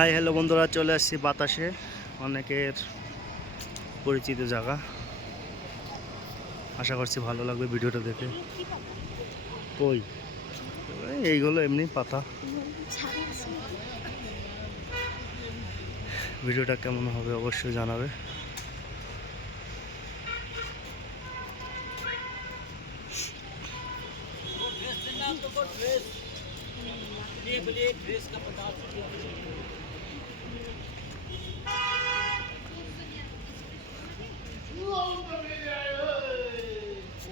Hi hello বন্ধুরা, চলে আসছি বাতাসে, অনেকের পরিচিত জায়গা। আশা করছি ভালো লাগবে ভিডিওটা দেখে। কই এইগুলো এমনি পাতা। ভিডিওটা কেমন হবে অবশ্যই জানাবে।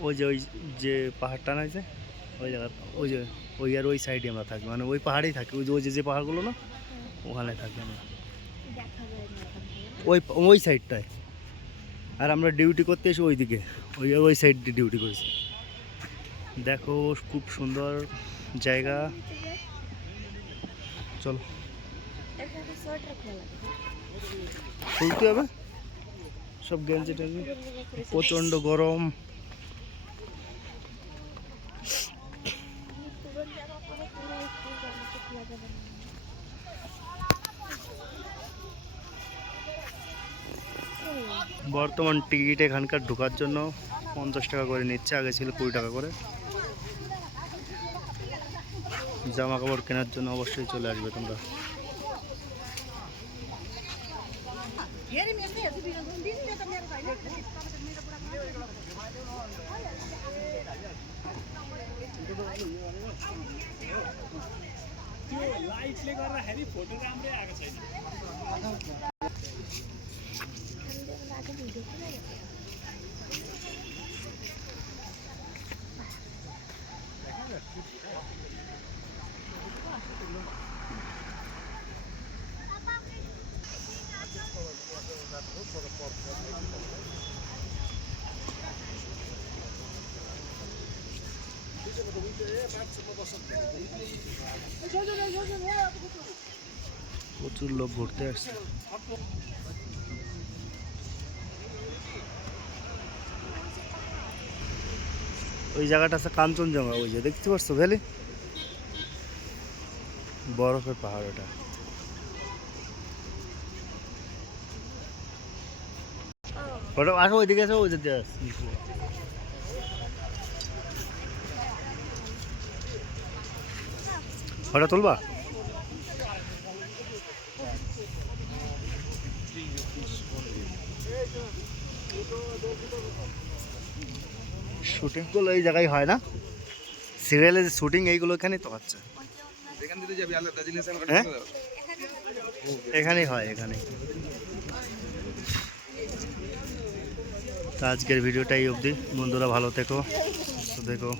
ওই যে পাহাড়টা না, যে ওই জায়গা, ওই সাইডে আমরা থাকি, মানে ওই পাহাড়েই থাকি। ওই যে পাহাড়গুলো না, ওখানে থাকি আমরা, ওই সাইডটায়। আর আমরা ডিউটি করতে এসে ওইদিকে ওই সাইড দিয়ে ডিউটি করেছি। দেখো খুব সুন্দর জায়গা। চলো, খুলতে হবে সব গেঞ্জি টেঞ্জি, প্রচণ্ড গরম। বর্তমান টিকিট এখানকার ঢোকার জন্য 50 টাকা করে নিচ্ছে, আগে ছিল 20 টাকা করে। জামা কাপড় কেনার জন্য অবশ্যই চলে আসবে তোমরা। প্রচুর লোক ঘুরতে আসছে। ওই জায়গাটা আছে কাঞ্চনজঙ্ঘা, ওই যে দেখতে পাচ্ছ ভ্যালি, বরফের পাহাড় ওটা। ওটা আসো, ওইদিকে আসো, ওই যেতে আসছে। ওটা তুলবা? শুটিং গুলো এই জায়গায় হয় না, সিরিয়ালের যে শুটিং এইগুলো এখানেই তো হচ্ছে। হ্যাঁ, এখানেই হয়, এখানেই। আজকের ভিডিওটা এই অবধি। বন্ধুরা ভালো থেকো, দেখো।